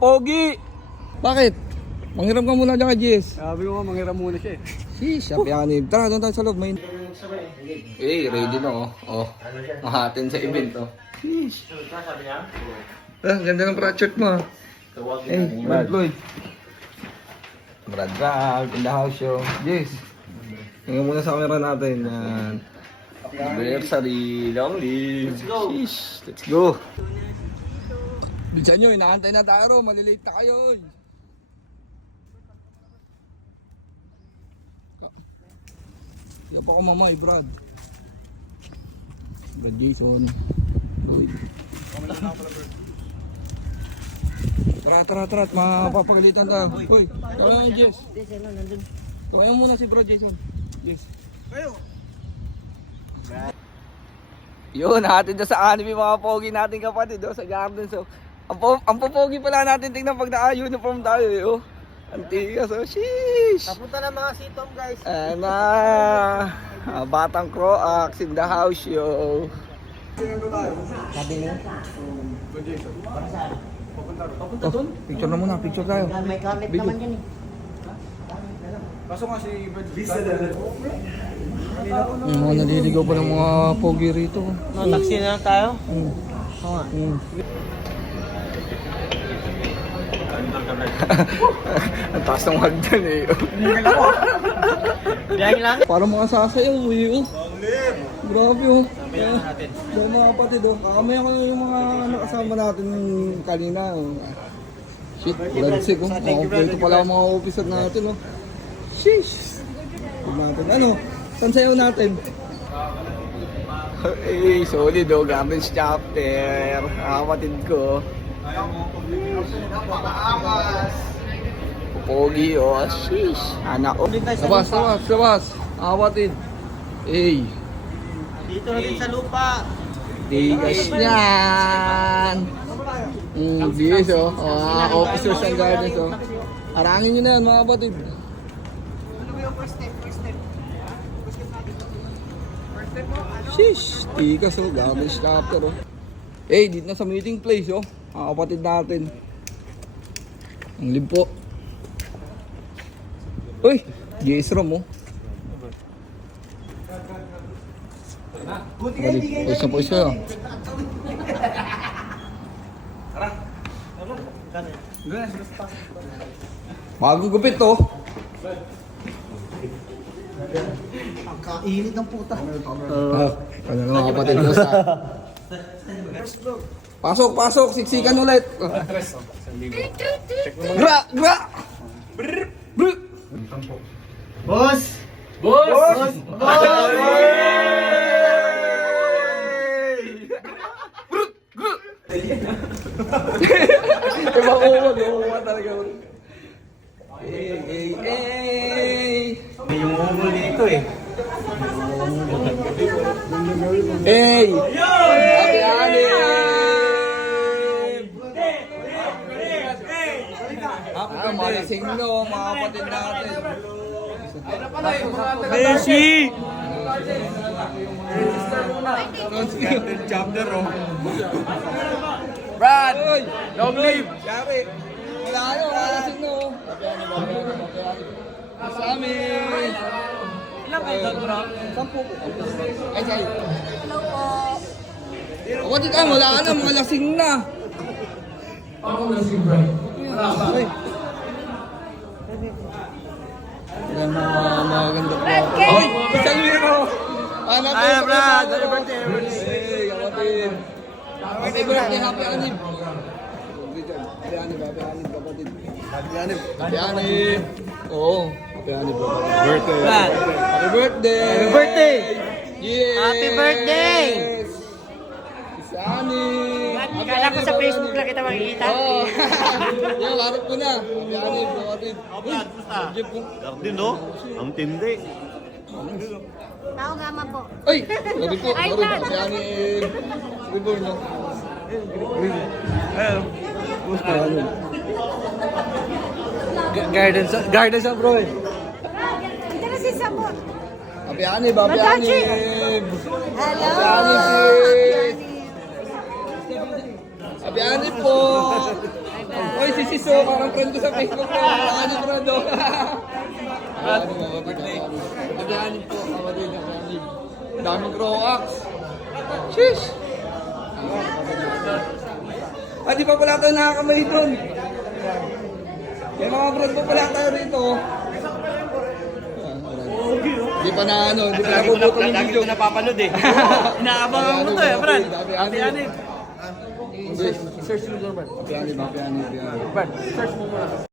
pogi! Bakit? Manghiram ka muna dyan kay Jess. Sabi ko manghiram muna siya eh. Sheesh, happy anib. Tara, doon tayo sa loob. May... ready na oh. Mahatin sa event oh. Sheesh. Ganda ng project mo. Brad Lloyd. Brad in the house show. Jess. Tingnan muna sa camera natin. Anniversary. Long live. Sheesh. Let's go. Bilisan nyo, inaantay na tayo. Malilate na kayo. Yan pa ko mamay, Brad. Brad Jason. Tara. Mapapagalitan tayo. Hoy, kaya yung Jess. Kaya muna si Brad Jason. Jess. Kayo. Yun, natin dyan sa anime mga pogi natin kapatid sa garden. So, ang popogi pala natin tingnan pag naka-uniform tayo oh. Antigas oh, sheesh! Papunta na mga sitom guys. Batang Croax in the house yo. Sabi niya. Papunta doon? Picture na muna, picture tayo. May comment naman yan eh. Pasok nga si Brad. Yung mga naliligaw pa ng mga pogi rito. Taxi na lang tayo? Oo nga. Ang taas ng hagdan eh. Biyahin lang. Para mga sasayaw eh oh. Grabe oh. Dahil mga kapatid oh. Kakamaya ko yung mga nakasama natin kanina oh. Shit, bloodsick oh. Ito pala ang mga officer natin oh. Sheesh. Ano? Saan sayaw natin? Eh, solid oh. Gardens chapter. Kapatid ko. Pogi oh, sheesh. Anak oh. Labas. Kapatid. Eh. Dito na din sa lupa. Tigas niyan. Bilis oh. Officers and guardians oh. Arangin nyo na yan mga kapatid. Sheesh. Tigas oh. Gardens chapter oh. Eh, dito na sa meeting place oh. Mga kapatid natin. Ang limpo. Uy! J-Strom oh. Pwes kayo. Bagong gupit to. Ang kainit ng puta. Ano nga kapatid ko sa... Pasok, siksikan ulit. Gra! Boss! Iba talaga. May yung umul dito eh. Hey! Happy anniversary! Malasing no, mga kapatid natin. Messi! Chapter oh. Brad! Long live! Yari! Wala kayo, malasing no. Sa amin! Ilang kayo doon bro? 10. Ay, sa'yo. Hello po. Kapatid ka, wala ka na, mga lasing na. Ako lasing, Brad. Ay. Yan mga maganda po. Oy! Salwiro! Anak ko! Brad! Happy birthday! Kapatid! Happy birthday! Happy anib! Happy anib, kapatid. Happy anib! Oo. Happy anib, kapatid. Birthday! Brad! Happy birthday! Happy birthday! Yes! Happy birthday! Si Anib! Kala ko sa Facebook lang kita makikita. Oo! Yan, harap ko na. Happy anib, kapatid. Brad, basta. Jeep mo. Garden, no? Ang tindi. Tao gama po. Ay! Sabi ko, Ay, sorry, Brad. si Anib. Reborn, no? Ayun. Gusto, ano? Garden sa bro eh. Ito na si Sabot. Happy anib, happy Magachi. anib! Hello. Happy anib, sis! Happy anib po! Oy, si Siso, parang friend ko sa Facebook ko. Ano, Brad, oh. Brad, birthday. Naghahanip po, kapatid, naghahanip. Daming Croax. Sheesh! Di pa pala tayo nakakamay doon. May mga brad pa pala tayo rito. Di pa na ano, di pa nabubuto ng video. napapanood eh. Inaabangan mo to eh, Brad. Happy Search mo doon, Brad. Happy Brad, search mo muna.